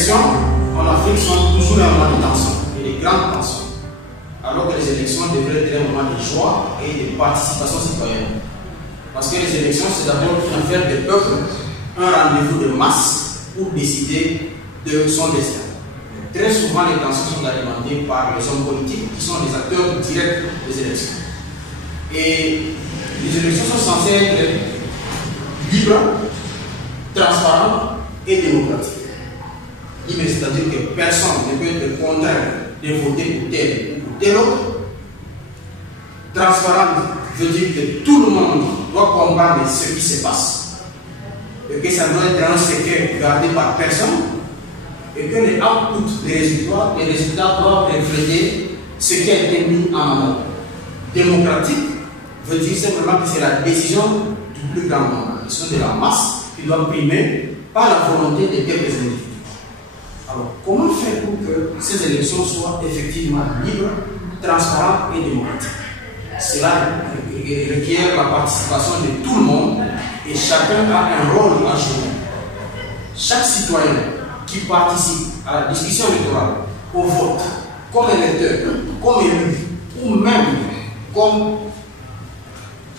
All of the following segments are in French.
élections en Afrique sont toujours un moment de tension et de grandes tensions, alors que les élections devraient être un moment de joie et de participation citoyenne. Parce que les élections, c'est d'abord une affaire des peuples, un rendez-vous de masse pour décider de son destin. Très souvent, les tensions sont alimentées par les hommes politiques qui sont les acteurs directs des élections. Et les élections sont censées être libres, transparentes et démocratiques. Libre, c'est-à-dire que personne ne peut être contraint de voter pour tel ou pour tel autre. Transparente veut dire que tout le monde doit comprendre ce qui se passe et que ça doit être un secret gardé par personne et que les outputs des résultats doivent refléter ce qui a été mis en avant. Démocratique veut dire simplement que c'est la décision du plus grand nombre, la décision de la masse qui doit primer par la volonté de quelques individus. Alors, comment faire pour que ces élections soient effectivement libres, transparentes et démocratiques? Cela requiert la participation de tout le monde et chacun a un rôle à jouer. Chaque citoyen qui participe à la discussion électorale, au vote, comme électeur, comme élu, ou même comme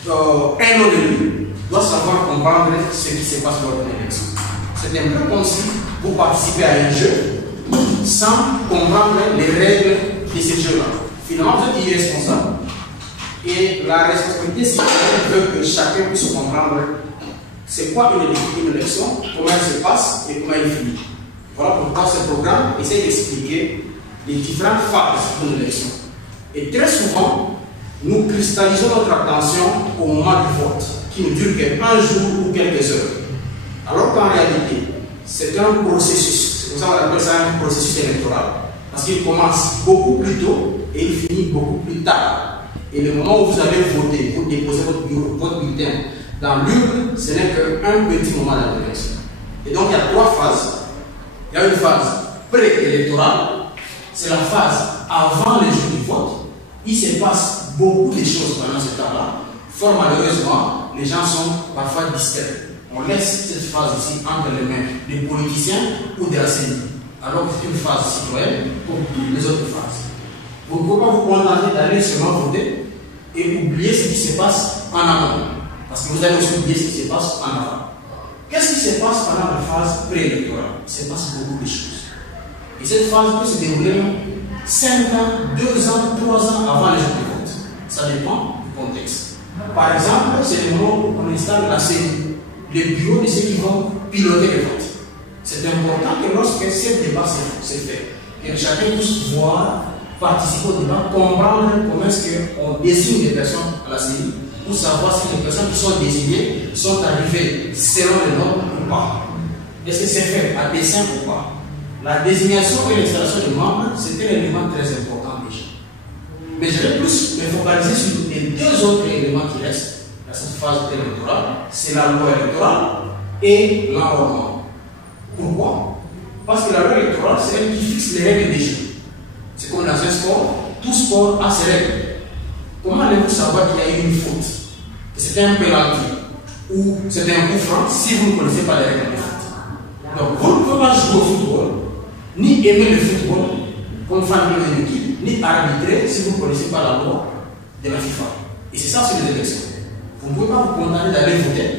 un non-élu, doit savoir comprendre ce qui se passe lors d'une élection. C'est un peu comme si vous participez à un jeu sans comprendre les règles de ce jeu-là. Finalement, vous êtes irresponsable. Et la responsabilité citoyenne veut que chacun puisse comprendre c'est quoi une élection, comment elle se passe et comment elle finit. Voilà pourquoi ce programme essaie d'expliquer les différentes phases d'une élection. Et très souvent, nous cristallisons notre attention au moment du vote, qui ne dure qu'un jour ou quelques heures. Alors qu'en réalité, c'est un processus. C'est pour ça qu'on appelle ça un processus électoral. Parce qu'il commence beaucoup plus tôt et il finit beaucoup plus tard. Et le moment où vous allez voter, vous déposez votre bulletin dans l'urne, ce n'est qu'un petit moment d'élection. Et donc il y a trois phases. Il y a une phase préélectorale, c'est la phase avant le jour du vote. Il se passe beaucoup de choses pendant ce temps-là. Fort malheureusement, les gens sont parfois distraits. On laisse cette phase ici entre les mains des politiciens ou des enseignants. Alors que c'est une phase citoyenne comme toutes les autres phases. Vous ne pouvez pas vous contenter d'aller seulement voter et oublier ce qui se passe en amont. Parce que vous allez aussi oublier ce qui se passe en avant. Qu'est-ce qui se passe pendant la phase préélectorale? Il se passe beaucoup de choses. Et cette phase peut se dérouler 5 ans, 2 ans, 3 ans avant les jours de vote. Ça dépend du contexte. Par exemple, c'est le moment où on installe la CENI, le bureau de ceux qui vont piloter le vote. C'est important que lorsque ce débat se fait, que chacun puisse voir, participer au débat, comprendre comment est-ce qu'on désigne des personnes à la CENI, pour savoir si les personnes qui sont désignées sont arrivées selon le nombre ou pas. Est-ce que c'est fait à dessein ou pas? La désignation et l'installation des membres, c'est un élément très important déjà. Mais je vais plus me focaliser sur les deux autres éléments qui restent dans cette phase électorale, c'est la loi électorale et l'enrôlement. Pourquoi? Parce que la loi électorale, c'est elle qui fixe les règles des jeux. C'est comme dans un sport, tout sport a ses règles. Comment allez-vous savoir qu'il y a eu une faute? Que c'était un penalty ou c'était un coup franc si vous ne connaissez pas les règles du foot? Donc vous ne pouvez pas jouer au football, ni aimer le football comme fan d'une équipe, ni arbitrer si vous ne connaissez pas la loi de la FIFA. Et c'est ça sur les élections. Vous ne pouvez pas vous contenter d'aller voter,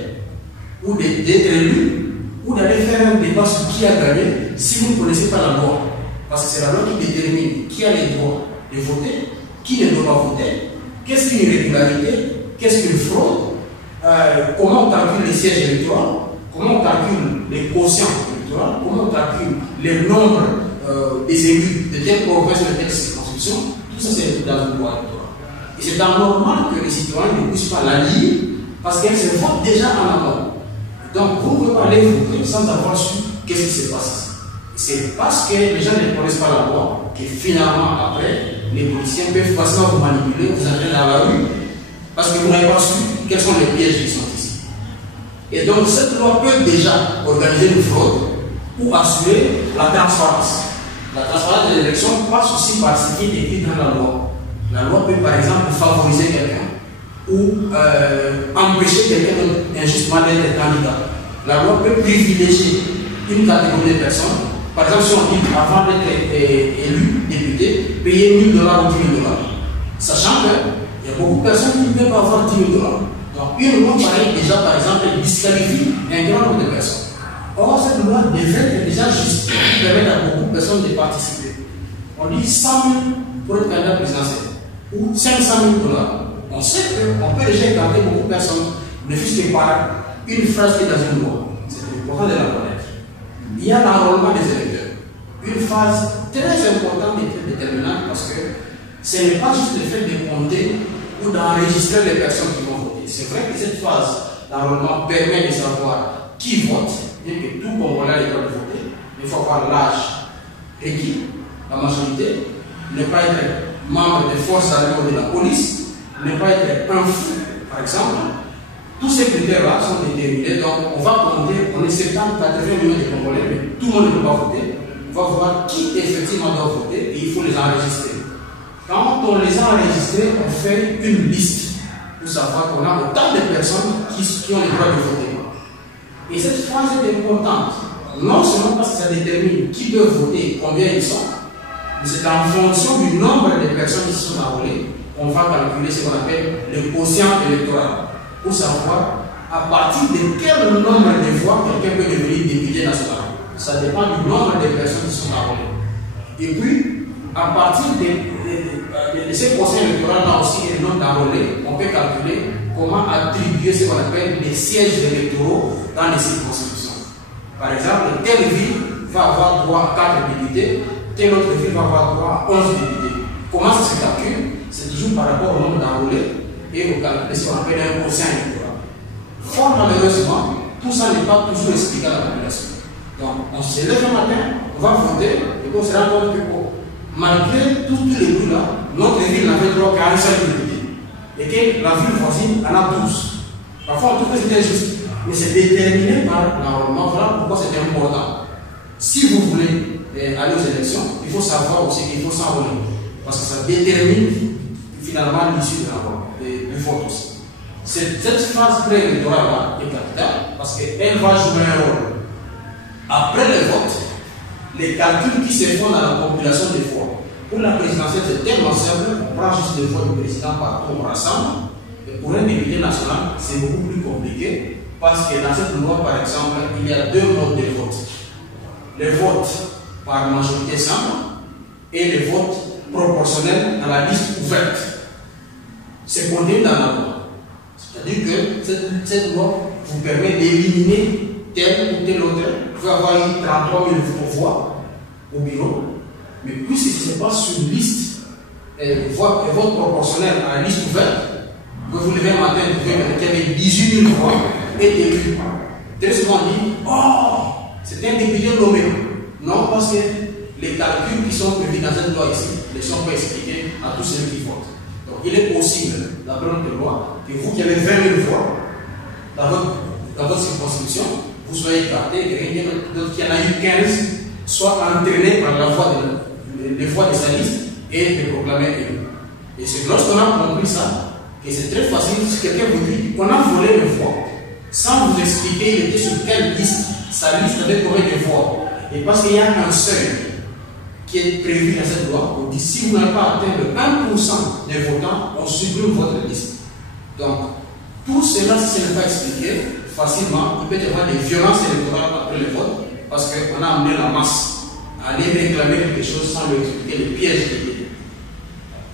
ou d'être élu, ou d'aller faire un débat sur qui a gagné si vous ne connaissez pas la loi. Parce que c'est la loi qui détermine qui a les droits de voter, qui ne doit pas voter, qu'est-ce qu'une irrégularité, qu'est-ce qu'une fraude, comment on calcule les sièges électoraux, comment on calcule les quotients électoraux, comment on calcule le nombre des élus de telle province, de telle circonscription. Tout ça, c'est dans le droit électoral. Et c'est normal que les citoyens ne puissent pas la lire parce qu'elle se vote déjà en amont. Donc, vous ne pouvez pas aller voter sans avoir su qu'est-ce qui se passe. C'est parce que les gens ne connaissent pas la loi que finalement, après, les policiers peuvent facilement vous manipuler, vous entrer dans la rue, parce que vous n'avez pas su quels sont les pièges qui sont ici. Et donc, cette loi peut déjà organiser une fraude ou assurer la transparence. La transparence de l'élection passe aussi par ce qui est écrit dans la loi. La loi peut, par exemple, favoriser quelqu'un ou empêcher quelqu'un injustement d'être candidat. La loi peut privilégier une catégorie de personnes par exemple, si on dit avant d'être élu député, payer 1 000 $ ou 10 000 $. Sachant qu'il y a beaucoup de personnes qui ne peuvent pas avoir 10 000 $. Donc, une loi pareille, déjà, par exemple, elle disqualifie un grand nombre de personnes. Or, cette loi de fait est déjà juste qui permet à beaucoup de personnes de participer. On dit 100 000 pour être candidat présidentiel ou 500 000 $. On sait qu'on peut déjà écarter beaucoup de personnes, ne fût-ce que par une phrase qui est dans une loi. C'est important de la connaître. Il y a l'enrôlement des électeurs. Une phase très importante et très déterminante parce que ce n'est pas juste le fait de compter ou d'enregistrer les personnes qui vont voter. C'est vrai que cette phase d'enrôlement permet de savoir qui vote, bien que tout Congolais ait le droit de voter. Il faut avoir l'âge requis, la majorité, ne pas être membre des forces armées ou de la police, ne pas être un fou, par exemple. Tous ces critères-là sont déterminés, donc on va compter, on est 70-80 millions de Congolais, mais tout le monde ne peut pas voter. On va voir qui effectivement doit voter et il faut les enregistrer. Quand on les a enregistrés, on fait une liste pour savoir qu'on a autant de personnes qui ont le droit de voter. Et cette phase est importante, non seulement parce que ça détermine qui peut voter et combien ils sont, mais c'est en fonction du nombre de personnes qui sont enrôlées qu'on va calculer ce qu'on appelle le quotient électoral, pour savoir à partir de quel nombre de voix quelqu'un peut devenir député national. Ça dépend du nombre de personnes qui sont enrôlées. Et puis, à partir de ces quotients électoraux-là aussi et non d'enrôlés, on peut calculer comment attribuer ce qu'on appelle les sièges électoraux dans les circonscriptions. Par exemple, telle ville va avoir droit à 4 députés, telle autre ville va avoir droit à 11 députés. Comment ça se calcule? C'est toujours par rapport au nombre d'enrôlés et au calcul de ce qu'on appelle un quotient électoral. Fort malheureusement, tout ça n'est pas toujours expliqué à la population. Donc, on se lève un matin, on va voter, et on se rend compte que malgré tous les bruits là, notre ville n'avait droit qu'à un seul député. Et que la ville voisine en a 12. Parfois, on trouve que c'est injuste, mais c'est déterminé par l'enrôlement. Voilà pourquoi c'est important. Si vous voulez aller aux élections, il faut savoir aussi qu'il faut s'enrôler. Parce que ça détermine finalement l'issue de l'enrôlement, du vote aussi. Cette phase préélectorale est capitale parce qu'elle va jouer un rôle. Après le vote, les calculs qui se font dans la compilation des voix. Pour la présidentielle, c'est tellement simple, on prend juste les voix du président partout, on rassemble. Et pour un député national, c'est beaucoup plus compliqué parce que dans cette loi, par exemple, il y a 2 modes de vote. Le vote par majorité simple et le vote proportionnel dans la liste ouverte. C'est contenu dans la loi. C'est-à-dire que cette loi vous permet d'éliminer tel ou tel autre. Vous pouvez avoir eu 33 000 voix au bureau, mais puisque ce n'est pas sur une liste, vote proportionnel à la liste ouverte, vous vous levez un matin, vous pouvez voir qu'il y avait 18 000 voix et élu. Très souvent on dit, oh, c'est un député nommé. Non, parce que les calculs qui sont prévus dans cette loi ici ne sont pas expliqués à tous ceux qui votent. Donc il est possible, d'après notre loi, que vous qui avez 20 000 voix dans votre circonscription, vous soyez écarté et que quelqu'un d'autre qui en a eu 15 soit entraîné par la voix de sa liste et de proclamer élu. Et c'est lorsqu'on a compris ça, que c'est très facile si quelqu'un vous dit qu'on a volé une voix, sans vous expliquer il était sur quelle liste, sa liste avait combien de voix. Et parce qu'il y a un seuil qui est prévu dans cette loi, on dit si vous n'avez pas atteint le 1% des votants, on supprime votre liste. Donc, tout cela, si ce n'est pas expliqué facilement, il peut y avoir des violences électorales après le vote, parce qu'on a amené la masse à aller réclamer quelque chose sans lui expliquer le piège qu'il y a.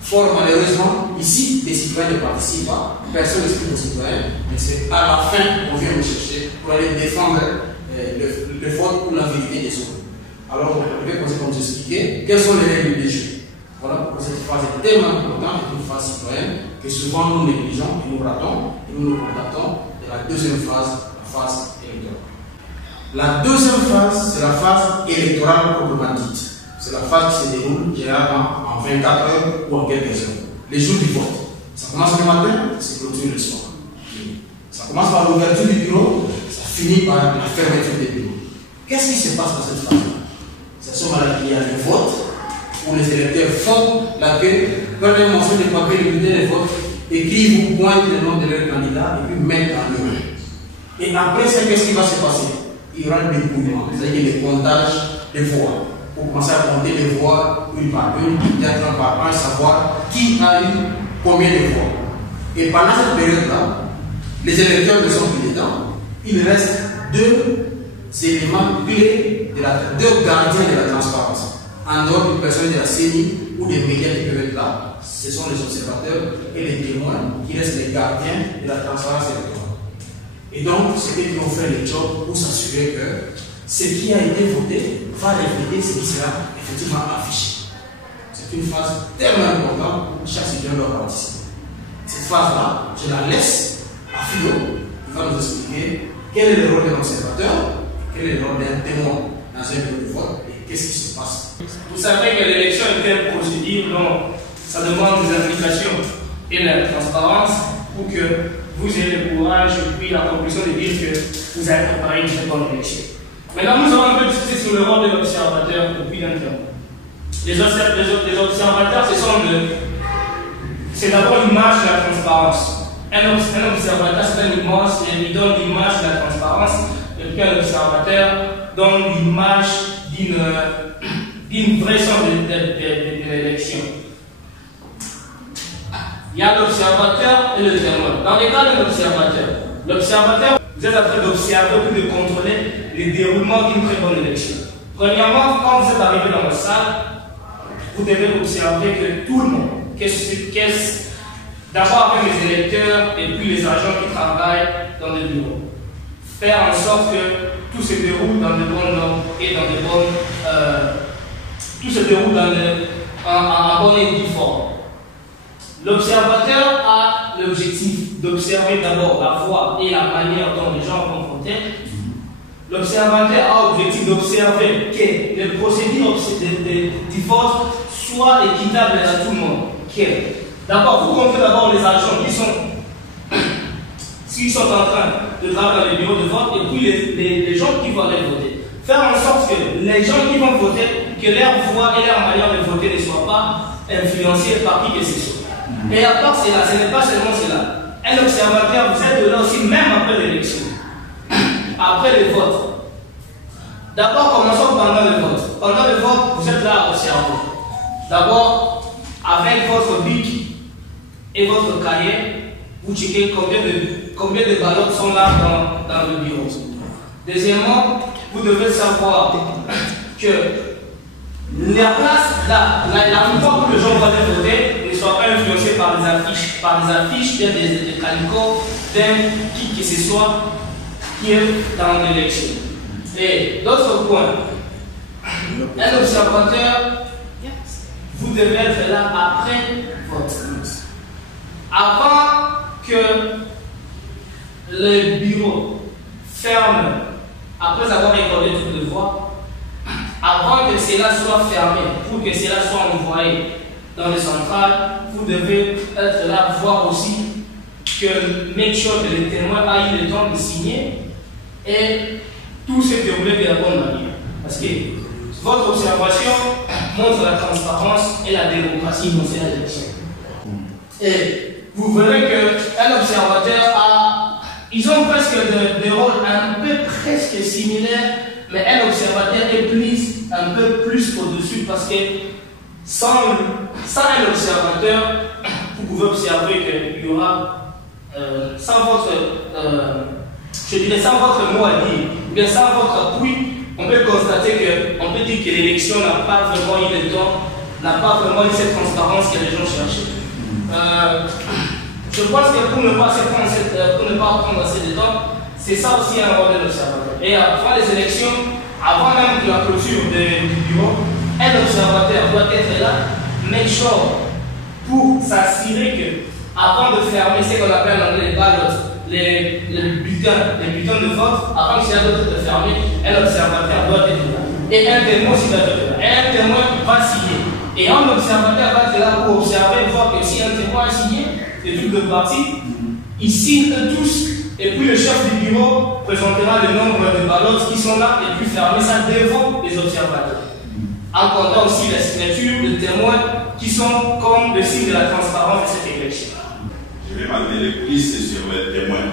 Fort malheureusement, ici, les citoyens ne participent pas, personne n'explique aux citoyens, mais c'est à la fin qu'on vient nous chercher pour aller défendre le vote ou la vérité des autres. Alors, on peut poser comme j'expliquais, quelles sont les règles du jeu. Voilà pourquoi cette phase est tellement importante, c'est une phase citoyenne, que souvent nous négligeons et nous ratons, et nous nous contactons de la deuxième phase, la phase électorale. La deuxième phase, c'est la phase électorale proprement dite. C'est la phase qui se déroule généralement en 24 heures ou en quelques heures. Les jours du vote. Ça commence le matin, ça se clôture le soir. Ça commence par l'ouverture du bureau, ça finit par la fermeture des bureaux. Qu'est-ce qui se passe dans cette phase-là? C'est ce moment-là qu'il y a le vote, où les électeurs font la queue, prennent un morceau de papier, écouter les votes, écrivent ou pointent le nom de leur candidat et puis mettent en l'urne. Et après ça, qu'est-ce qui va se passer? Il y aura des dépouillement, c'est-à-dire le comptage les voix. Pour commencer à compter les voix une par une, peut-être un par un, savoir qui a eu combien de voix. Et pendant cette période-là, les électeurs ne sont plus dedans. Il reste deux éléments clés, deux gardiens de la transparence. En dehors d'une personne de la CENI ou des médias qui peuvent être là. Ce sont les observateurs et les témoins qui restent les gardiens de la transparence électorale. Et donc, c'est eux qui ont fait le job pour s'assurer que ce qui a été voté va refléter ce qui sera effectivement affiché. C'est une phase tellement importante pour chaque citoyen doit participer. Cette phase-là, je la laisse à Philo, qui va nous expliquer quel est le rôle d'un observateur, quel est le rôle d'un témoin dans un bureau de vote et qu'est-ce qui se passe. Vous savez que l'élection est une procédure dont ça demande des implications et la transparence pour que vous ayez le courage et puis la conclusion de dire que vous avez préparé une très bonne élection. Maintenant, nous allons un peu discuter sur le rôle de l'observateur et puis d'un témoin. Les observateurs, c'est d'abord l'image de la transparence. Un observateur, c'est une image, il donne l'image de la transparence, et puis un observateur donne l'image d'une vraie sorte de l'élection. Il y a l'observateur et le témoin. Dans les cas de l'observateur, vous êtes en train d'observer ou de contrôler le déroulement d'une très bonne élection. Premièrement, quand vous êtes arrivé dans la salle, vous devez observer que tout le monde, d'abord avec les électeurs et puis les agents qui travaillent dans le bureau, faire en sorte que tout se déroule dans de bonnes normes et dans de bonnes. Tout se déroule en bonne et due forme. L'observateur a l'objectif d'observer d'abord la voie et la manière dont les gens vont voter. L'observateur a l'objectif d'observer que les procédures du vote soient équitables à tout le monde. D'abord, vous comptez d'abord les agents qui sont en train de travailler dans les bureaux de vote et puis les gens qui vont aller voter. Faire en sorte que les gens qui vont voter, que leur voix et leur manière de voter ne soient pas influencées par qui que ce soit. Et à part cela, ce n'est pas seulement cela. Un observateur, vous êtes là aussi même après l'élection, après le vote. D'abord, commençons pendant le vote. Pendant le vote, vous êtes là à observer. D'abord, avec votre bic et votre cahier, vous checkez combien de ballots sont là dans le bureau. Deuxièmement, vous devez savoir que la place, la fois où les gens vont aller voter ne soit pas influencée par des affiches, bien des calicots, qui que ce soit qui est dans l'élection. Et d'autres points, un observateur, vous devez être là après vote. Avant que le bureau ferme, après avoir récolté toutes les voix, avant que cela soit fermé, pour que cela soit envoyé dans les centrales, vous devez être là, voir aussi que make sure que les témoins aient eu le temps de signer et tout s'est déroulé de la bonne manière. Parce que votre observation montre la transparence et la démocratie dans ces élections. Et vous verrez qu'un observateur ils ont presque des rôles un peu presque similaires, mais un observateur est un peu plus au-dessus parce que sans un observateur, vous pouvez observer qu'il y aura, sans votre mot à dire, ou bien sans votre appui, on peut constater on peut dire que l'élection n'a pas vraiment eu le temps, n'a pas vraiment eu cette transparence que les gens cherchaient. Je pense que pour ne pas prendre assez de temps, c'est ça aussi un rôle de l'observateur. Et avant les élections, avant même la clôture du bureau, un observateur doit être là, make sure, pour s'assurer que, avant de fermer ce qu'on appelle en anglais les ballots, les bulletins de vote, avant que cela doit être fermé, un observateur doit être là. Et un témoin aussi doit être là. Et un témoin va signer. Et un observateur va être là pour observer, voir que si un témoin a signé, les trucs de parti, ils signent tous, et puis le chef du bureau présentera le nombre de ballots qui sont là, et puis fermer ça devant les observateurs. En comptant aussi la signature de témoins qui sont comme le signe de la transparence de cette élection. Je vais m'amener plus sur les témoins.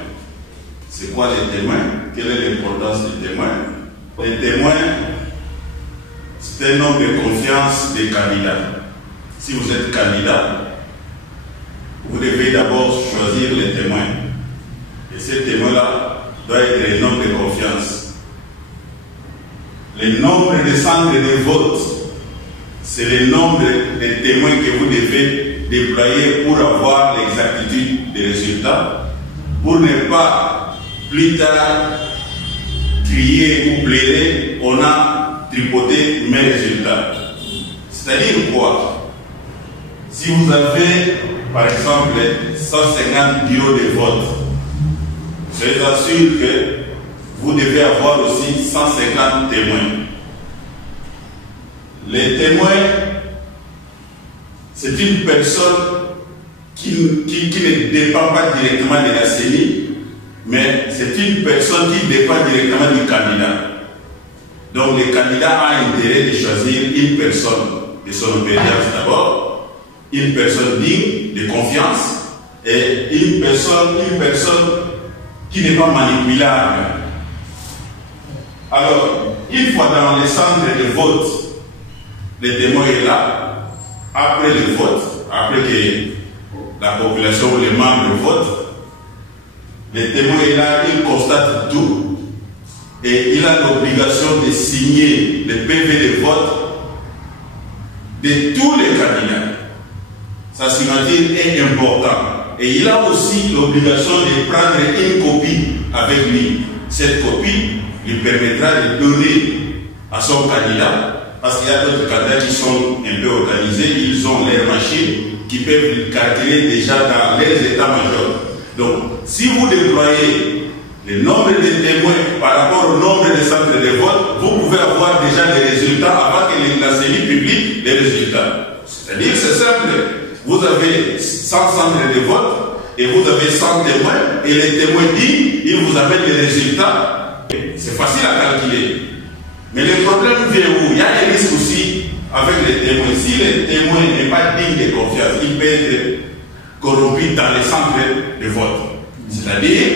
C'est quoi les témoins? Quelle est l'importance des témoins? Les témoins c'est un homme de confiance des candidats. Si vous êtes candidat, vous devez d'abord choisir les témoins. Et ces témoins-là doivent être un homme de confiance. Le nombre de centres de vote, c'est le nombre de témoins que vous devez déployer pour avoir l'exactitude des résultats, pour ne pas plus tard crier ou plaider, on a tripoté mes résultats. C'est-à-dire quoi? Si vous avez, par exemple, 150 bureaux de vote, je vous assure que vous devez avoir aussi 150 témoins. Les témoins, c'est une personne qui ne dépend pas directement de la CENI, mais c'est une personne qui dépend directement du candidat. Donc le candidat a intérêt de choisir une personne de son obédience d'abord, une personne digne, de confiance, et une personne qui n'est pas manipulable. Alors, une fois dans les centres de vote, le témoin est là, après le vote, après que la population ou les membres votent, le témoin est là, il constate tout et il a l'obligation de signer le PV de vote de tous les candidats. Sa signature est importante et il a aussi l'obligation de prendre une copie avec lui. Cette copie lui permettra de donner à son candidat, parce qu'il y a d'autres candidats qui sont un peu organisés, ils ont leurs machines qui peuvent calculer déjà dans les états-majors. Donc, si vous déployez le nombre de témoins par rapport au nombre de centres de vote, vous pouvez avoir déjà les résultats avant que la CENI publie les résultats. C'est-à-dire, c'est simple. Vous avez 100 centres de vote et vous avez 100 témoins, et les témoins disent, ils vous amènent les résultats. C'est facile à calculer. Mais le problème vient où? Il y a des risques aussi avec les témoins. Si le témoin n'est pas digne de confiance, il peut être corrompu dans les centres de vote. C'est-à-dire,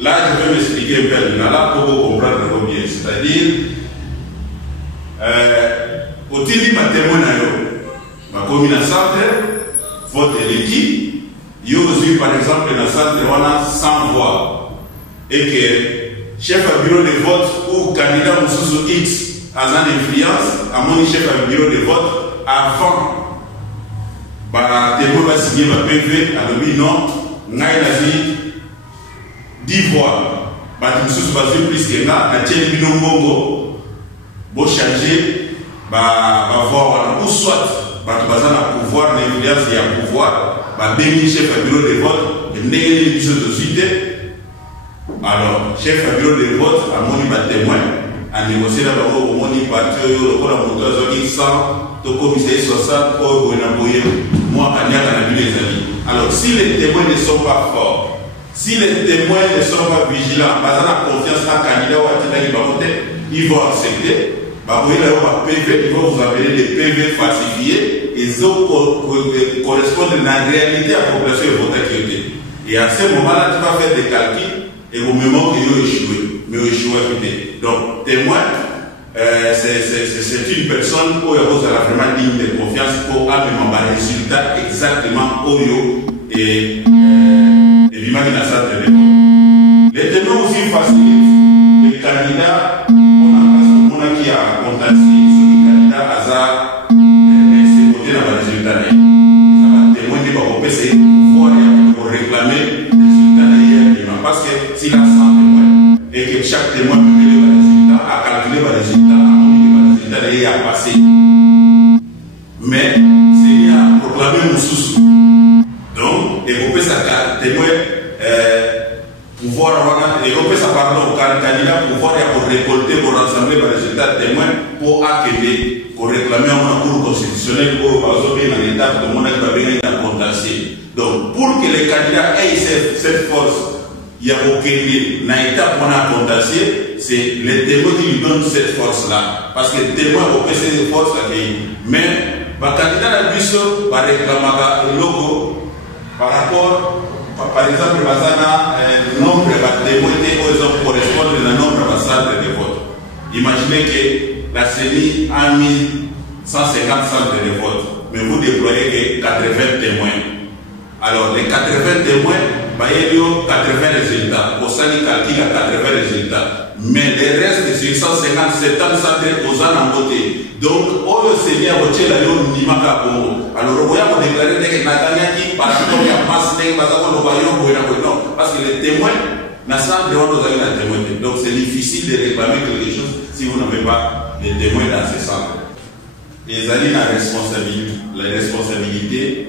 là je vais m'expliquer un peu là pour vous comprendre bien. C'est-à-dire, au Tili ma témoin ma commune centre, vote électif, il y a aussi par exemple dans le centre on a 100 voix. Et que chef à bureau de vote ou candidat Moussou X a une influence à mon chef à bureau de vote avant. Bah, témoin va signer ma PV, alors oui, non, n'a 10 voix. Bah, tu me suis plus que là, n'a tient le mongo, pour changer, bah, voir, ou soit, bah, tu vas avoir pouvoir, l'influence et un pouvoir, bah, béni chef à bureau de vote, et n'est les de suite. Alors, chef à bureau de vote, à mon témoin, à négocier là-bas, au mon parti, au moteur, qui sent, au commissaire 60, au Bonaboye, moi, à les amis. Alors, si les témoins ne sont pas forts, si les témoins ne sont pas vigilants, basant la confiance dans le candidat ou à qui va voter, ils vont accepter. Ils vont vous appeler des PV falsifiés et ils correspondent à la réalité à la population et voter qui était. Et à ce moment-là, tu vas faire des calculs et au moment où ils ont échoué, mais ils ont échoué. Donc, témoin, c'est une personne qui est vraiment digne de confiance pour avoir un résultat exactement au yo et l'image de la salle de l'école. Les témoins aussi facilitent les candidats. On a qui a contacté ce candidat hasard c'est côté dans le résultat. Ça va témoigner pour essayer de pouvoir réclamer le résultat parce que s'il a 100 témoins et que chaque témoin peut mener le résultat, à calculer le résultat, à modifier le résultat, à passer. Mais c'est à proclamer mon sous. Donc, et vous pouvez ça témoin pouvoir avoir, et vous pouvez ça parler au candidat pouvoir récolter pour rassembler le résultat témoin pour acquérir, pour réclamer un cours constitutionnel pour résoudre dans l'étape de mon acte à contentieux. Donc, pour que les candidats aient cette force, il y a aucune étape qu'on a contentieux, c'est les témoins qui lui donnent cette force-là. Parce que les témoins ont cette force-là. Mais, le candidat a vu va réclamer le logo par rapport, par exemple, le nombre de témoins correspond au nombre de centres de vote. Imaginez que la CENI a mis 150 centres de vote, mais vous déployez que 80 témoins. Alors, les 80 témoins, il y a 80 résultats. Pour ça, il calcule à 80 résultats. Mais les restes sur 150, 70 centres aux en voté. Donc, on le sait bien, on tient la ligne minimum à Congo. Alors, on va déclarer que Natania qui, par exemple, il y a masse, parce que les témoins, donc c'est difficile de réclamer quelque chose si vous n'avez pas de témoins dans ces centres. Les années, la responsabilité,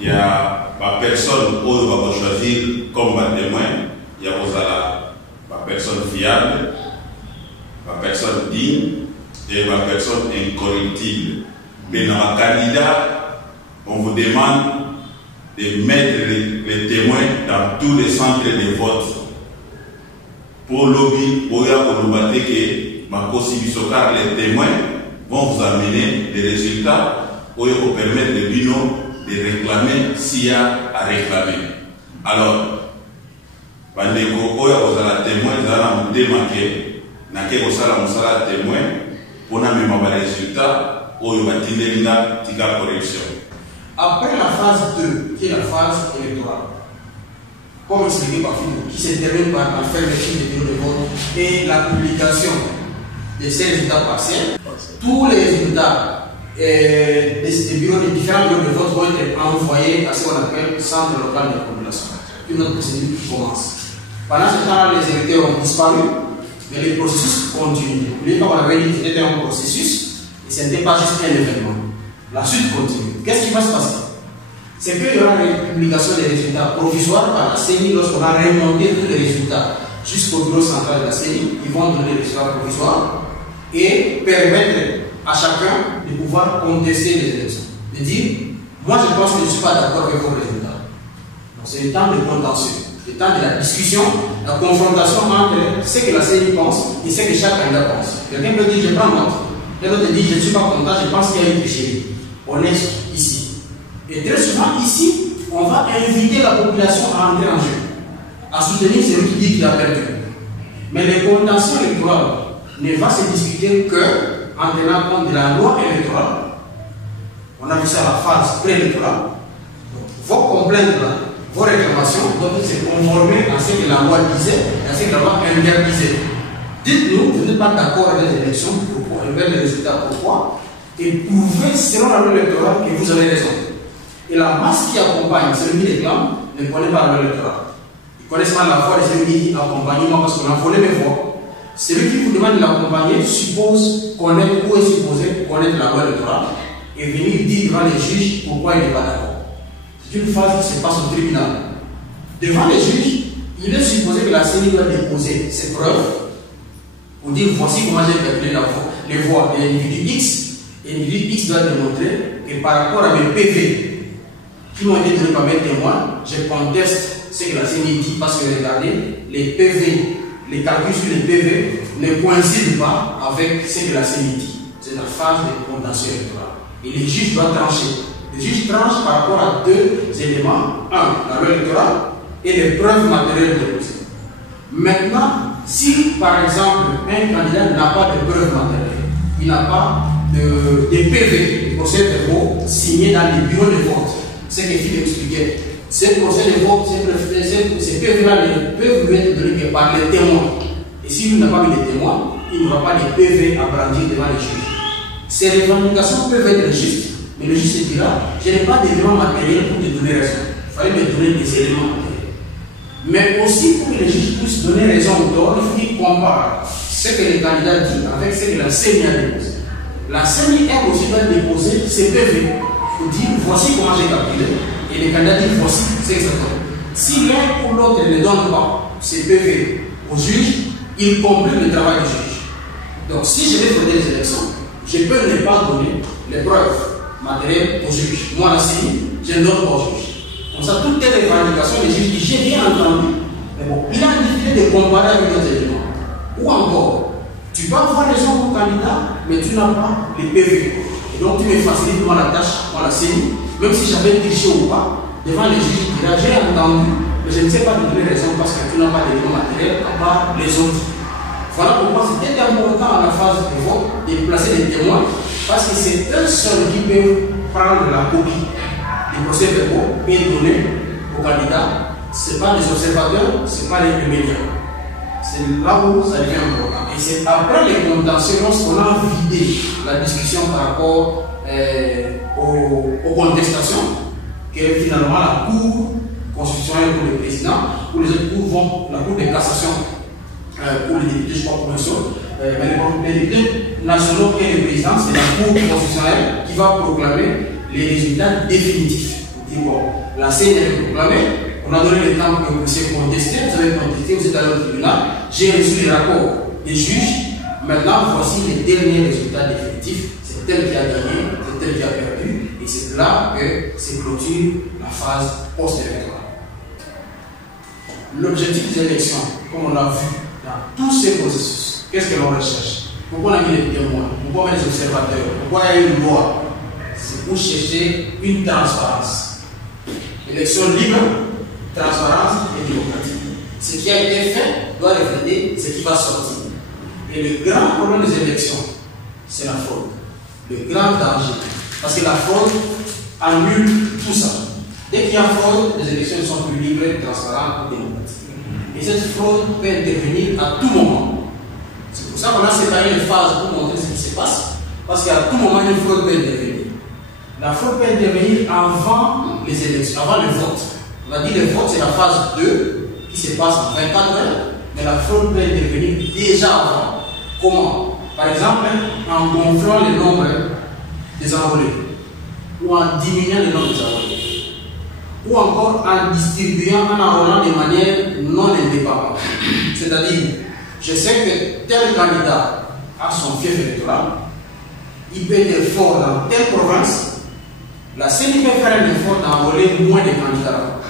il y a la personne qui va choisir comme témoin, il y a la personne fiable, la personne digne et la personne incorruptible. Mais dans un candidat, on vous demande de mettre les témoins dans tous les centres de vote pour lobby, pour que les témoins vont vous amener des résultats pour vous permettre de binôme de réclamer s'il y a à réclamer. Alors, bandeko oya ozala témoin zala mutemake na ke osala musala témoin pona mema ba résultat oyo batindelinga tika correction. Après la phase 2, qui est la phase électorale, comme expliqué par Philippe, qui se termine par la fermeture des bureaux de vote et la publication de ces résultats partiels, tous les résultats des différents bureaux de vote vont être envoyés à ce qu'on appelle centre local de population. Une autre procédure qui commence. Pendant ce temps-là, les électeurs ont disparu, mais le processus continue. N'oubliez pas qu'on avait dit que c'était un processus et ce n'était pas juste un événement. La suite continue. Qu'est-ce qui va se passer? C'est qu'il y aura une publication des résultats provisoires par la CENI lorsqu'on a remonté tous les résultats jusqu'au bureau central de la CENI. Ils vont donner les résultats provisoires et permettre à chacun de pouvoir contester les élections. De dire, moi je pense que je ne suis pas d'accord avec vos résultats. Donc c'est le temps de contentieux, le temps de la discussion, la confrontation entre ce que la CENI pense et ce que chaque candidat pense. Quelqu'un peut dire, je prends note. L'autre dit, je ne suis pas content, je pense qu'il y a une tricherie. On est ici. Et très souvent, ici, on va inviter la population à entrer en jeu, à soutenir celui qui dit qu'il a perdu. Mais les contentieux électorales ne vont se discuter qu'en tenant compte de la loi électorale. On a vu ça à la phase préélectorale. Vos complaintes, vos réclamations doivent se conformer à ce que la loi disait et à ce que la loi interdisait. Dites-nous, vous n'êtes pas d'accord avec les élections, pourquoi, avec les résultats, pourquoi, et prouvez selon la loi électorale que vous avez raison. Et la masse qui accompagne celui qui réclame ne connaît pas la loi électorale. Ils connaissent pas la voix de celui qui dit accompagnez-moi parce qu'on a volé mes voix. Celui qui vous demande de l'accompagner suppose connaître ou est supposé connaître la loi électorale et venir dire devant les juges pourquoi il n'est pas d'accord. C'est une phase qui se passe au tribunal. Devant les juges, il est supposé que la CENI doit déposer ses preuves pour dire voici comment j'ai calculé les voix de l'individu X. Et l'individu X doit démontrer que par rapport à mes PV qui m'ont été donnés par mes témoins, je conteste ce que la CENI dit parce que regardez, les PV, les calculs sur les PV ne coïncident pas avec ce que la CENI dit. C'est la phase de contentieux électoral. Et les juges doivent trancher. Les juges tranchent par rapport à deux éléments. Un, la loi électorale et les preuves matérielles déposées. Maintenant, si par exemple un candidat n'a pas de preuves matérielles, il n'a pas de PV, de procès de vote signé dans les bureaux de vote, ce que Philippe expliquait, ces procès de vote, ces PV-là ne peuvent lui être donnés que par les témoins. Et s'il n'a pas mis les témoins, il n'aura pas de PV à brandir devant les juges. Ces revendications peuvent être justes, mais le juge se dira, je n'ai pas d'éléments matériels pour te donner raison. Il fallait me donner des éléments matériels. Mais aussi, pour que les juges puissent donner raison ou tort, il faut qu'ils comparent ce que les candidats disent avec ce que la CENI a déposé. La CENI, elle aussi, doit déposer ses PV pour dire voici comment j'ai calculé, et les candidats disent voici, c'est exactement. Si l'un ou l'autre ne donne pas ses PV aux juges, il complique le travail du juge. Donc, si je vais voter les élections, je peux ne pas donner les preuves matérielles aux juges. Moi, la CENI, je ne donne pas aux juges. Comme ça, toutes les revendications des juges disent j'ai bien entendu, mais bon, il a difficulté de comparer avec d'autres éléments. Ou encore, tu peux avoir raison comme candidat, mais tu n'as pas les PV. Et donc, tu me facilites moi la tâche, moi la CENI, même si j'avais triché ou pas, devant les juges, il dira j'ai entendu, mais je ne sais pas te donner raison parce que tu n'as pas d'éléments matériels à part les autres. Voilà pourquoi c'est important à la phase de vote de placer des témoins, parce que c'est eux seuls qui peuvent prendre la copie des procès-verbaux et donner aux candidats. Ce n'est pas les observateurs, ce n'est pas les médias. C'est là où ça devient important. Et c'est après les contentieux, lorsqu'on a vidé la discussion par rapport aux contestations, que finalement la Cour constitutionnelle pour le président, ou les autres cours vont, la Cour de cassation pour les députés, je crois, provinciaux, mais les députés nationaux et les présidents, c'est la Cour constitutionnelle qui va proclamer les résultats définitifs. On dit, bon, la CNR est proclamée, on a donné le temps que vous puissiez contester, vous avez contesté, vous êtes allé au tribunal, j'ai reçu les rapports des juges, maintenant voici les derniers résultats définitifs, c'est tel qui a gagné, c'est tel qui a perdu, et c'est là que se clôture la phase post-électorale. L'objectif des élections, comme on l'a vu dans tous ces processus, qu'est-ce que l'on recherche? Pourquoi on a mis les témoins? Pourquoi on met les observateurs? Pourquoi il y a une loi? C'est pour chercher une transparence. Élection libre, transparence et démocratique. Ce qui a été fait doit refléter ce qui va sortir. Et le grand problème des élections, c'est la fraude. Le grand danger. Parce que la fraude annule tout ça. Dès qu'il y a fraude, les élections ne sont plus libres, transparentes et démocratiques. Et cette fraude peut intervenir à tout moment. C'est pour ça qu'on a séparé les phases pour montrer ce qui se passe. Parce qu'à tout moment, une fraude peut intervenir. La fraude peut intervenir avant les élections, avant le vote. On a dit le vote, c'est la phase 2 qui se passe en 24 heures, mais la fraude peut intervenir déjà avant. Comment? Par exemple, en gonflant le nombre des enrôlés, ou en diminuant le nombre des enrôlés, ou encore en distribuant, en enrôlant de manière non indépendante. C'est-à-dire, je sais que tel candidat a son fief électoral, il peut être fort dans telle province. La CENI peut faire un effort d'enrôler moins de candidats.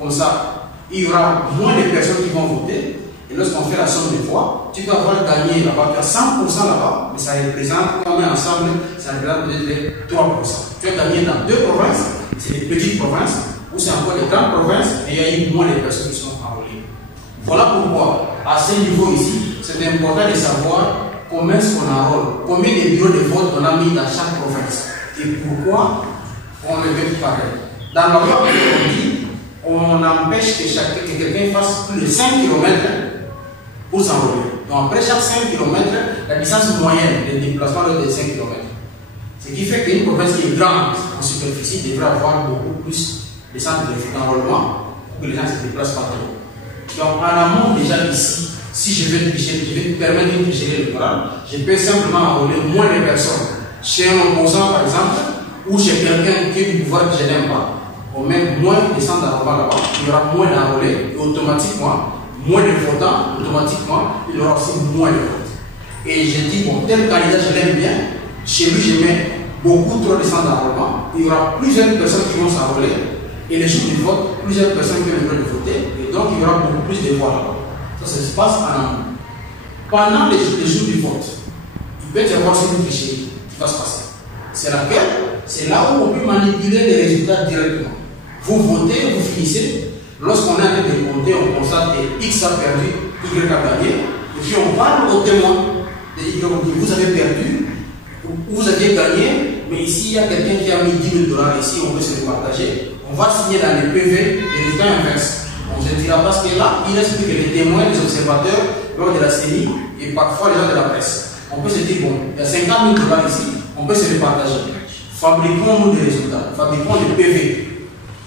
Comme ça, il y aura moins de personnes qui vont voter. Et lorsqu'on fait la somme de voix, tu peux avoir gagné là-bas, tu as 100% là-bas, mais ça représente, quand on met ensemble, ça représente peut-être 3%. Tu as gagné dans 2 provinces, c'est des petites provinces, ou c'est encore des grandes provinces, et il y a eu moins de personnes qui sont enrôlées. Voilà pourquoi, à ce niveau ici, c'est important de savoir combien est-ce qu'on enrôle, combien de bureaux de vote on a mis dans chaque province. Et pourquoi on le fait pareil. Dans la loi, on dit on empêche que quelqu'un fasse plus de 5 km pour s'enrôler. Donc après chaque 5 km, la distance moyenne de déplacement est de 5 km. Ce qui fait qu'une province qui est grande en superficie devrait avoir beaucoup plus de centres d'enrôlement pour que les gens se déplacent partout. Donc en amont déjà ici, si je vais tricher, je vais permettre une tricherie électorale, je peux simplement enrôler moins de personnes. Chez un opposant, par exemple, ou chez quelqu'un qui a du pouvoir que je n'aime pas, on met moins de centres d'enrôlement là-bas, il y aura moins d'enrôlés, et automatiquement, moins de votants, automatiquement, il y aura aussi moins de votes. Et je dis, bon, tel candidat, je l'aime bien, chez lui, je mets beaucoup trop de centres d'enrôlement, il y aura plusieurs personnes qui vont s'enrôler, et les jours du vote, plusieurs personnes qui ont le droit de voter, et donc il y aura beaucoup plus de voix là-bas. Ça se passe en amont. Pendant les jours du vote, il peut y avoir une tricherie qui va se passer. C'est laquelle? C'est là où on peut manipuler les résultats directement. Vous votez, vous finissez. Lorsqu'on est en train de compter, on constate que X a perdu, Y a gagné. Et puis on parle aux témoins. Vous avez perdu, vous aviez gagné, mais ici il y a quelqu'un qui a mis $10 000 ici, on peut se le partager. On va signer dans les PV les résultats inverses. On se dira parce que là, il reste plus que les témoins, les observateurs, lors de la CENI et parfois les gens de la presse. On peut se dire, bon, il y a $50 000 ici, on peut se les partager. Fabriquons-nous des résultats, fabriquons des PV.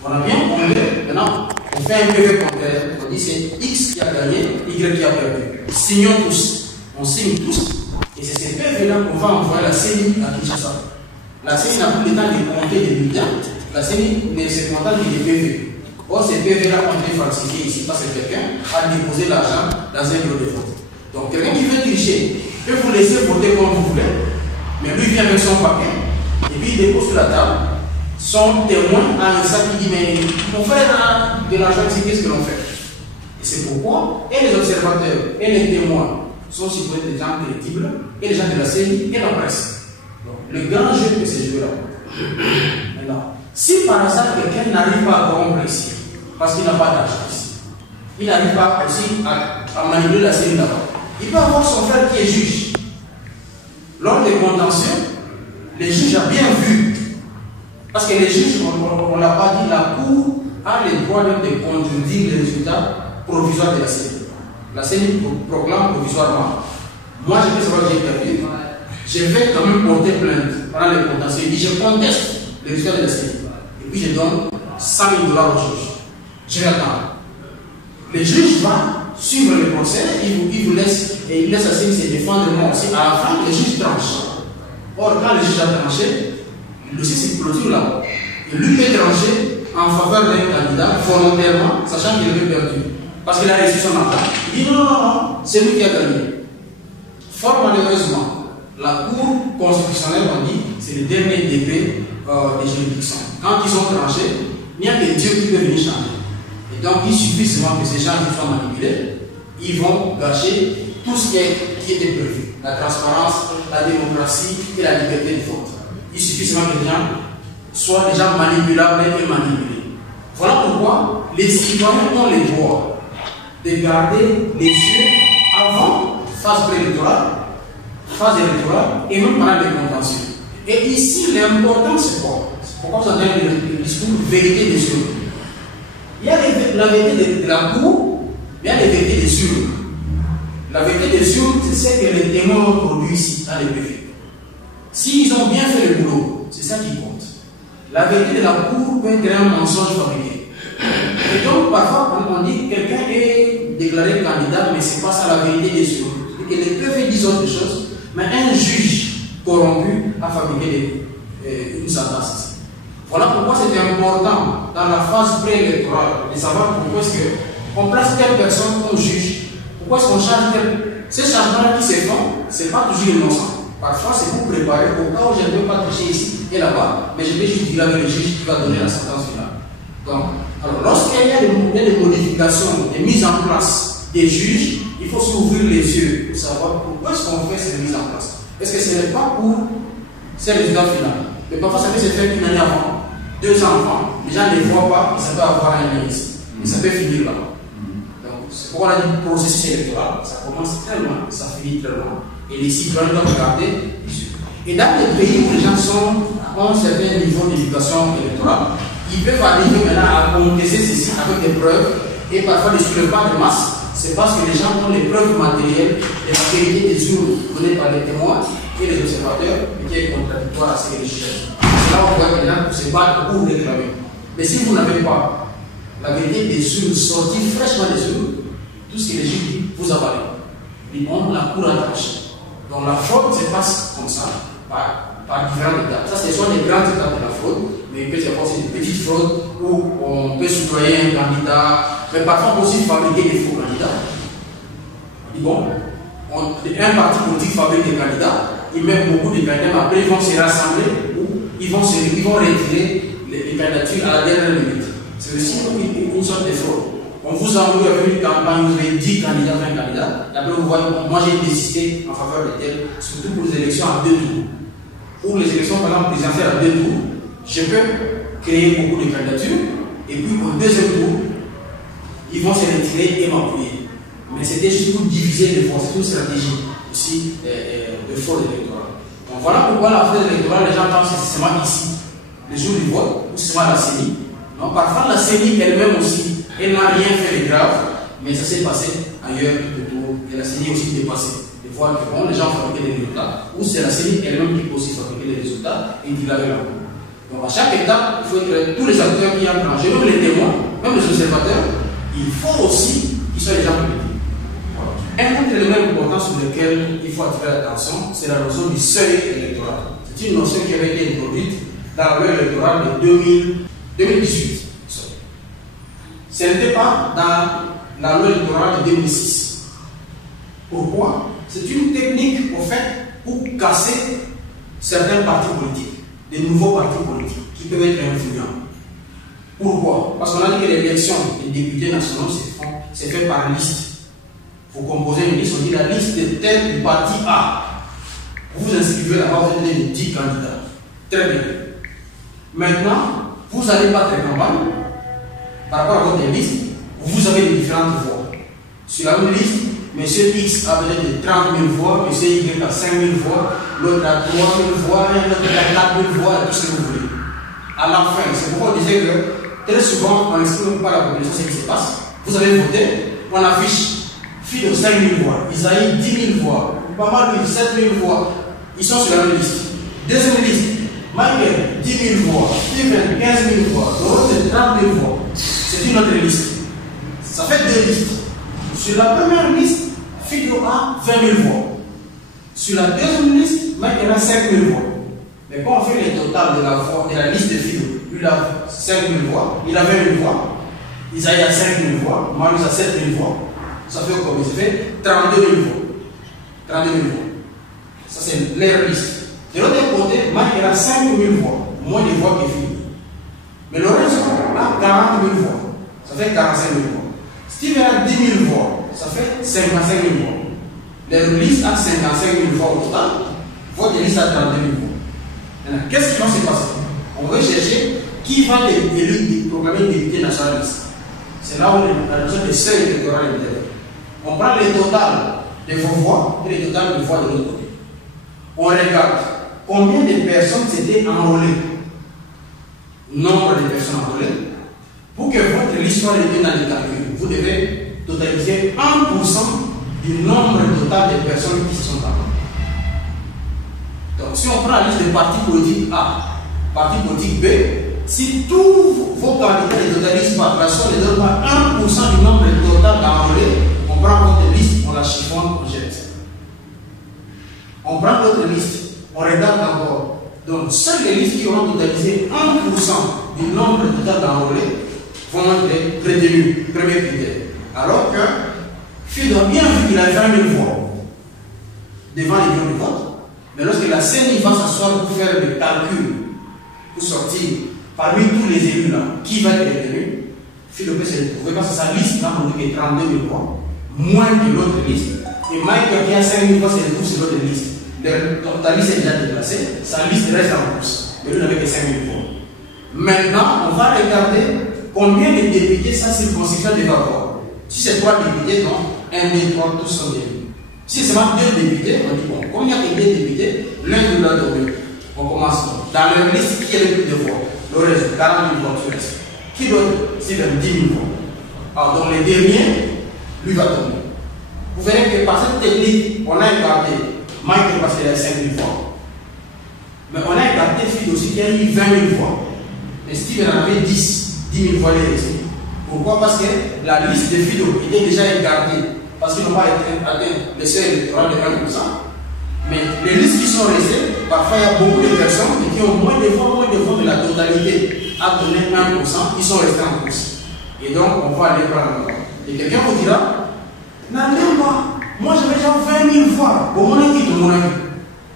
On a bien compris, maintenant, on fait un PV contraire, on dit c'est X qui a gagné, Y qui a perdu. Signons tous, on signe tous, et c'est ces PV-là qu'on va envoyer à la CENI à Kinshasa. La CENI n'a plus le temps de compter des bulletins, la CENI ne se contente que des PV. Or, ces PV-là ont été falsifiés ici parce que quelqu'un a déposé l'argent dans un bureau de vote. Donc, quelqu'un qui veut tricher peut vous laisser voter comme vous voulez, mais lui vient avec son papier, et puis il dépose sur la table. Son témoin a un sac qui dit, mais mon frère a de l'argent ici, qu'est-ce que l'on fait? Et c'est pourquoi, et les observateurs, et les témoins sont supposés des gens crédibles, et les gens de la CENI, et la presse. Donc, le grand jeu que c'est joué là. Maintenant, si par hasard quelqu'un n'arrive pas à corrompre ici, parce qu'il n'a pas d'argent ici, il n'arrive pas aussi à manipuler la CENI là-bas, Il peut avoir son frère qui est juge. Lors des contentieux, les juges ont bien vu. Parce que les juges, on ne l'a pas dit, la Cour a le droit de contredire les résultats provisoires de la CENI. La CENI proclame provisoirement. Moi, je peux savoir que j'ai perdu. Je vais quand même porter plainte pendant les contentieux. Il dit je conteste les résultats de la CENI. Et puis je donne 100 000 $ au juge. Je vais attendre. Le juge va suivre le procès, il vous laisse, et il laisse la CENI se défendre moi aussi. À la fin, le juge tranche. Or, quand le juge a tranché, le dossier se clôture là. Et lui peut trancher en faveur d'un candidat volontairement, sachant qu'il avait perdu. Parce qu'il a reçu son argent. Il dit non, non, non, c'est lui qui a gagné. Fort malheureusement, la Cour constitutionnelle, on dit, c'est le dernier degré des juridictions. Quand ils sont tranchés, il n'y a que Dieu qui peut venir changer. Et donc, il suffit seulement que ces gens soient manipulés, ils vont gâcher tout ce qui était prévu. La transparence, la démocratie et la liberté de vote. Il suffit seulement que les gens soient des gens manipulables et manipulés. Voilà pourquoi les citoyens ont le droit de garder les yeux avant phase préélectorale, phase électorale et même pendant les contentieux. Et ici, l'important c'est quoi? Pourquoi vous entendez le discours vérité des yeux? Il y a la vérité de la Cour, il y a la vérité des urnes. La vérité des urnes, c'est ce que les témoins ont produit ici dans les préfets. S'ils ont bien fait le boulot, c'est ça qui compte. La vérité de la Cour peut créer un mensonge fabriqué. Et donc, parfois, on dit que quelqu'un est déclaré candidat, mais ce n'est pas ça la vérité des urnes. Et les préfets disent autre chose, mais un juge corrompu a fabriqué une sentence. Voilà pourquoi c'est important, dans la phase préélectorale, de savoir pourquoi est-ce qu'on place telle personne comme juge, pourquoi est-ce qu'on change tel. Ces changements qui se font, ce n'est pas toujours innocent. Parfois, c'est pour préparer au cas où je ne peux pas tricher ici et là-bas, mais je vais juste dire avec le juge qui va donner la sentence finale. Donc, alors, lorsqu'il y a des modifications, des mises en place des juges, il faut s'ouvrir les yeux pour savoir pourquoi est-ce qu'on fait ces mises en place. Est-ce que ce n'est pas pour ces résultats finaux? Mais parfois, ça peut se faire une année avant, 2 ans avant, les gens ne voient pas et ça peut avoir un lien ici. Et ça peut finir là. Donc, c'est pourquoi on a dit processus électoral, ça commence très loin, ça finit très loin. Et les citoyens doivent regarder les yeux. Et dans les pays où les gens ont un certain niveau d'éducation électorale, ils peuvent arriver maintenant à contester ceci avec des preuves et parfois des soulèvements de masse. C'est parce que les gens ont les preuves matérielles de la vérité des urnes données par les témoins et les observateurs, et qui est contradictoire à ce que les juges. C'est là où on voit que les gens se battent pour réclamer. Mais si vous n'avez pas la vérité des urnes sortie fraîchement des urnes, tout ce que les juges disent, vous avalez. Ils ont la cour attachée. Donc la fraude se passe comme ça, par différentes étapes. Ça, ce sont les grandes étapes de la fraude, mais il peut y avoir aussi des petites fraudes où on peut soudoyer un candidat, mais parfois on peut aussi fabriquer des faux candidats. Bon, un parti politique fabrique des candidats, ils mettent beaucoup de candidats, mais après ils vont se rassembler ou ils vont retirer les candidatures à la dernière minute. C'est aussi une sorte de fraude. On vous envoie avec une campagne, vous avez 10 candidats, 20 candidats, et après vous voyez, moi j'ai désisté en faveur de tel, surtout pour les élections à 2 tours. Pour les élections, par exemple, présidentielles à 2 tours, je peux créer beaucoup de candidatures, et puis au deuxième tour, ils vont se retirer et m'appuyer. Mais c'était juste pour diviser les forces, c'est une stratégie aussi de fraude électorale. Donc voilà pourquoi la fraude électorale, les gens pensent que c'est seulement ici, le jour du vote, ou seulement la CENI. Non, parfois la CENI elle-même aussi, elle n'a rien fait de grave, mais ça s'est passé ailleurs tout autour. Et la CENI aussi dépassée. Des fois, bon, les gens fabriquent des résultats, ou c'est la CENI elle-même qui peut aussi fabriquer des résultats et qui l'avait là. Donc à chaque étape, il faut être tous les acteurs qui entrent en jeu, même les témoins, même les observateurs, il faut aussi qu'ils soient les gens publics. Un autre élément important sur lequel il faut attirer l'attention, c'est la notion du seuil électoral. C'est une notion qui avait été introduite dans la loi électorale de 2018. Ce n'était pas dans la loi électorale de 2006. Pourquoi? C'est une technique au fait pour casser certains partis politiques, des nouveaux partis politiques qui peuvent être influents. Pourquoi? Parce qu'on a dit que l'élection des députés nationaux c'est fait par liste. Vous composez une liste, on dit la liste de tel du parti A. Vous vous inscrivez là-bas, vous avez 10 candidats. Très bien. Maintenant, vous allez battre la campagne par rapport à votre liste, vous avez les différentes voix. Sur la même liste, Monsieur X a besoin de 30 000 voix, Monsieur Y a 5 000 voix, l'autre a 3 000 voix, l'autre a 4 000 voix, et tout ce que vous voulez. À la fin, c'est pourquoi on disait que très souvent, on n'exprime pas la population ce qui se passe. Vous avez voté, on affiche Fido 5 000 voix, Isaïe 10 000 voix, Papa lui 7 000 voix. Ils sont sur la même liste. Deuxième liste, Michael 10 000 voix, Steven 15 000 voix, Dorothée 30 000 voix. C'est une autre liste. Ça fait deux listes. Sur la première liste, Fido a 20 000 voix. Sur la deuxième liste, Michael a 5 000 voix. Mais quand on fait le total de la voix de la liste de Fido, lui il a 5 000 voix, il a 20 000 voix, Isaïe a 5 000 voix, Marius a 7 000 voix. Ça fait combien? Ça fait 32 000 voix. 32 000 voix. Ça c'est leur liste. De l'autre côté, Michael a 5 000 voix, moins de voix que Fido. Mais le reste a 40 000 voix. Ça fait 45 000 voix. Steve a 10 000 voix. Ça fait 55 000 voix. Les listes a 55 000 voix au total. Votre liste a 32 000 voix. Maintenant, qu'est-ce qui va se passer? On va chercher qui va proclamer député nationaliste. C'est là où on a besoin de seuil électoral intérieur. On prend le total de vos voix et le total de voix de l'autre côté. On regarde combien de personnes s'étaient enrôlées. Nombre de personnes enrôlées. Pour que votre liste soit réglée dans les calculs, vous devez totaliser 1% du nombre total de personnes qui se sont enrôlées. Donc, si on prend la liste des partis politiques A, parti politique B, si tous vos candidats ne totalisent pas, la somme ne donne pas 1% du nombre total d'enrôlés, on prend votre liste, on la chiffonne, on jette. On prend votre liste, on regarde encore. Donc, seules les listes qui auront totalisé 1% du nombre total d'enrôlés vont être retenues, premier critère. Alors que Fido a bien vu qu'il a 20 000 voix devant les bureaux de vote, mais lorsque la CENI va s'asseoir pour faire le calcul, pour sortir parmi tous les élus là, qui va être retenu, Fido peut se retrouver parce que sa liste n'a montré que 32 000 voix, moins que l'autre liste. Et Mike qui a 5 000 voix se retrouve sur l'autre liste. Donc ta liste est déjà déplacée, sa liste reste en course. Mais lui n'avait que 5 000 voix. Maintenant, on va regarder combien de députés sa circonscription devait avoir. Si c'est 3 députés, donc 1, 2, 3, tous sont élus. Si c'est seulement 2 députés, on dit bon, comme il y a que 2 députés, l'un doit tomber. On commence dans leur liste qui a le plus de voix. Le reste, 40 000 voix, tout reste. Qui d'autre? C'est 10 000 voix. Alors, donc les derniers, lui va tomber. Vous verrez que par cette technique, on a écarté Michael parce qu'il a 5 000 voix. Mais on a écarté Fido aussi qui a eu 20 000 voix. Mais Steve en avait 10 000 voix les restés. Pourquoi? Parce que la liste de Fido était déjà écartée. Parce qu'ils n'ont pas atteint le seuil électoral de 1%. Mais les listes qui sont restées, parfois il y a beaucoup de personnes qui ont moins de voix de la totalité à donner 1%, ils sont restés en course. Et donc on va aller prendre encore. Et quelqu'un vous dira, n'allez pas, moi j'avais déjà 20 000 voix, pour mon avis, tout mon avis.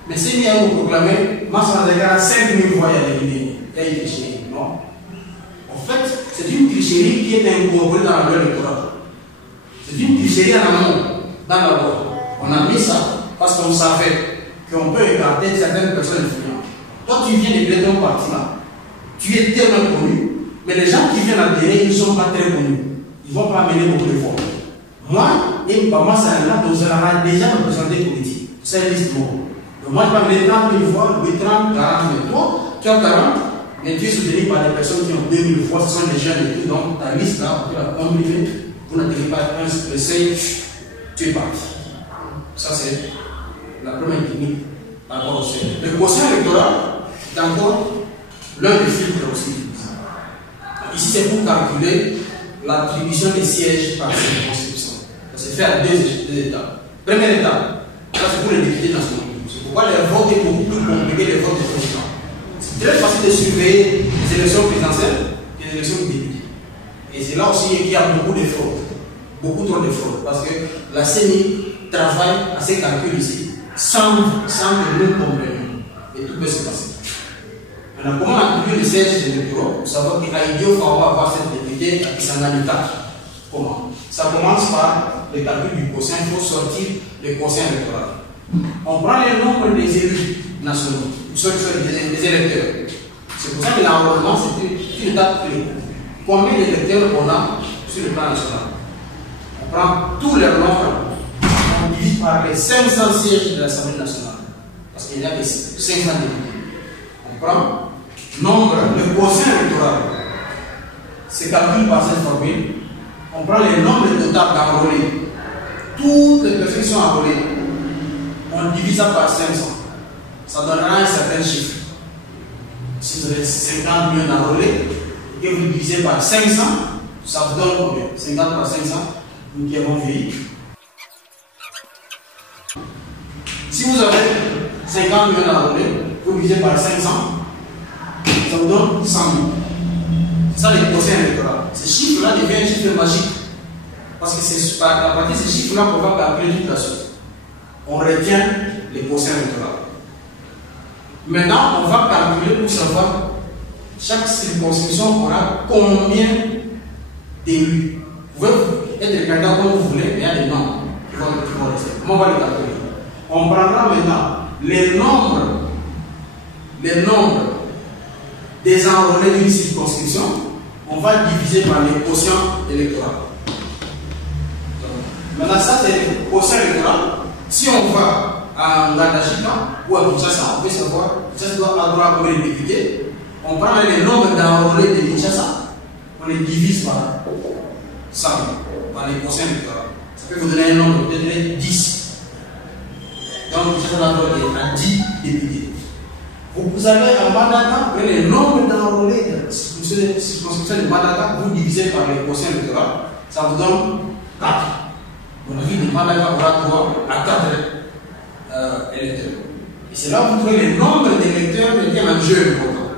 Mais c'est bien vous proclamer, moi ça a 5 000 voix, il y a une tricherie. Non. En fait, c'est une tricherie qui est incorporée dans la loi électorale. C'est une tricherie en amont, dans la loi. On a mis ça parce qu'on savait qu'on peut écarter certaines personnes influentes. Toi, tu viens de créer ton parti là. Tu es tellement connu, mais les gens qui viennent adhérer, ils ne sont pas très connus. Ils ne vont pas amener beaucoup de voix. Moi, et Bama Sarana, nous avons déjà représenté politique. C'est une liste. Donc, moi, je vais amener 30 000 voix, 8, 30, 40 000. Toi, tu as 40, mais tu es soutenu par des personnes qui ont 2 000 voix, ce sont des jeunes et tout. Donc, ta liste là, tu l'as comprimée. Vous n'atteignez pas un seuil, tu es parti. Ça, c'est la première technique par rapport au seuil. Le quotient électoral est encore l'un des filtres aussi. Ici, c'est pour calculer l'attribution des sièges par circonscription. Ça se fait à deux étapes. Première étape, ça c'est pour les députés nationaux. C'est pourquoi les votes est beaucoup plus compliqué que les votes des présidents. C'est très facile de surveiller les élections présidentielles et les élections de députés. Et c'est là aussi qu'il y a beaucoup de fraudes. Beaucoup trop de fraudes. Parce que la CENI travaille à ces calculs ici sans que nous comprenions. Et tout peut se passer. Maintenant, comment attribuer les sièges de bureau? Vous savez qu'Aïdio va avoir cette députée à Kisangani 4. Comment? Ça commence par le calcul du quotient. Il faut sortir le quotient électoral. On prend le nombre des élus nationaux, des électeurs. C'est pour ça que l'enrôlement, c'est une étape clé. Combien d'électeurs on a sur le plan national? On prend tous les nombres par les 500 sièges de l'Assemblée nationale. Parce qu'il n'y a que 500 députés. On prend nombre, le quotient électoral. C'est calculé par cette formule. On prend les nombres total d'enrôlés. Toutes les personnes qui sont enrôlées, on divise ça par 500. Ça donnera un certain chiffre. Si vous avez 50 millions d'enrôlés, et que vous divisez par 500, ça vous donne combien? 50 par 500, nous qui avons vieilli. Si vous avez 50 millions d'enrôlés, vous divisez par 500, ça vous donne 100 000. C'est ça les quotients électoraux. Ces chiffres-là deviennent un chiffre magique. Parce que c'est à partir de ces chiffres-là qu'on va calculer toute la chose. On retient les quotients électoraux. Maintenant, on va calculer pour savoir chaque circonscription aura combien d'élus. Vous pouvez être candidat comme vous voulez, mais il y a des nombres qui vont rester. Comment on va les calculer? On prendra maintenant les nombres des enrôlés d'une circonscription, on va diviser par les quotients électoraux. Maintenant, ça c'est le quotient électoral. Si on va à Ngandajika ou à Kinshasa, on peut savoir, Kinshasa doit avoir combien de députés. On prend les nombres d'enrôlés de Kinshasa, on les divise par 100, par les quotients électoraux. Ça peut vous donner un nombre, peut-être 10. Donc, Kinshasa doit avoir 10 députés. Vous avez à Mbandaka, le nombre d'enrôlés de la circonscription de Mbandaka, vous divisez par les quotients électoraux, ça vous donne 4. On a vu que Mbandaka aura droit à 4 électeurs. Et c'est là que vous trouvez le nombre d'électeurs qui est un jeu important.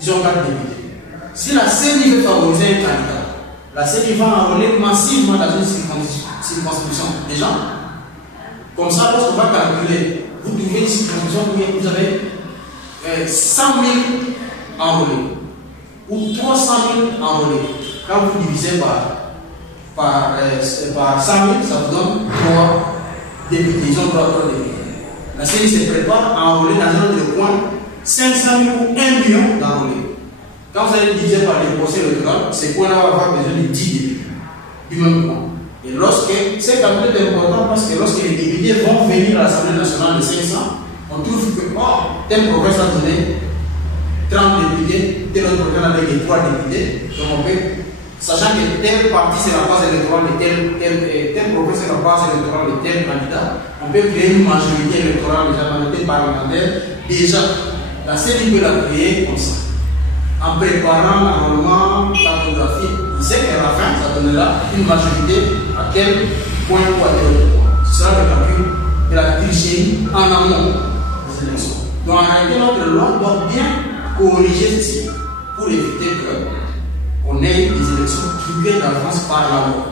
Ils ont 4 députés. Si la CENI veut favoriser un candidat, la CENI va enrôler massivement dans une circonscription des gens. Comme ça, lorsqu'on va calculer, vous trouvez une circonscription où vous avez 100 000 enrôlés ou 300 000 enrôlés. Quand vous divisez par 100 000, ça vous donne 3 députés. Ils ont 3 députés. La CENI se prépare à enrôler dans un autre coin 500 000 ou 1 million d'enrôlés. Quand vous allez diviser par les procès électoraux, c'est qu'on va avoir besoin de 10 députés du même point. Et lorsque, c'est quand même important parce que lorsque les députés vont venir à l'Assemblée nationale de 500, on trouve que tel province a donné 30 députés, tel autre province a donné 3 députés. Donc on peut, sachant que tel parti c'est la base électorale de tel province c'est la base électorale de tel candidat, on peut créer une majorité électorale, déjà majorité parlementaire. Déjà, la CENI peut la créer comme ça. En préparant l'enrôlement, cartographie, il sait qu'à la fin, ça donnera une majorité à tel point ou à tel autre point. Ce sera le calcul de la tricherie en amont des élections. Donc en réalité, notre loi doit bien corriger ceci pour éviter qu'on ait des élections truquées d'avance par la loi.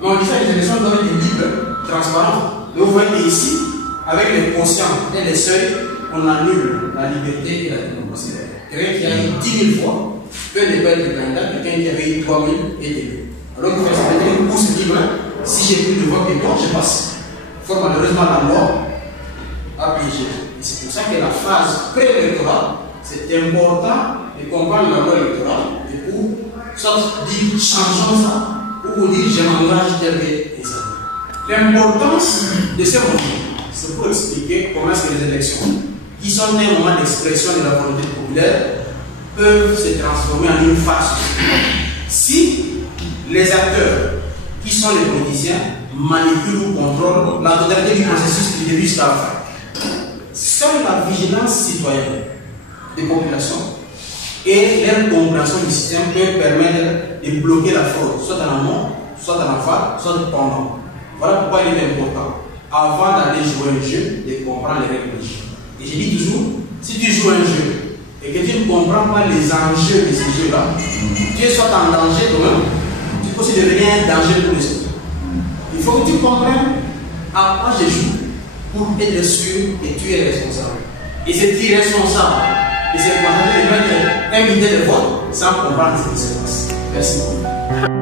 Mais on dit que les élections doivent être libres, transparentes. Mais vous voyez ici, avec les quotients et les seuils, on annule la liberté et la démocratie. Quelqu'un qui a eu 10 000 fois peut ne pas être candidat, quelqu'un qui avait eu 3 000 est élu. Alors qu'il faut se une course libre. Si j'ai plus de voix que toi, je passe. Fort malheureusement, la loi a piégé. Et c'est pour ça que la phase préélectorale, c'est important de comprendre la loi électorale et pour soit dire changeons ça, ou pour dire je m'engage tel que ça. L'importance de ce moment, c'est pour expliquer comment est-ce que les élections, qui sont un moment d'expression de la volonté populaire, peuvent se transformer en une phase. Si les acteurs, qui sont les politiciens, manipulent ou contrôlent la totalité du processus du début jusqu'à la fin, seule la vigilance citoyenne des populations et leur compréhension du système peut permettre de bloquer la fraude, soit en amont, soit en aval, soit pendant. Voilà pourquoi il est important, avant d'aller jouer un jeu, de comprendre les règles du jeu. Et je dis toujours, si tu joues un jeu et que tu ne comprends pas les enjeux de ce jeu-là, tu es soit en danger toi-même, tu peux aussi devenir un danger pour les autres. Il faut que tu comprennes à quoi je joue pour être sûr que tu es responsable. Et c'est irresponsable de se contenter de mettre un billet de vote sans comprendre ce qui se passe. Merci beaucoup.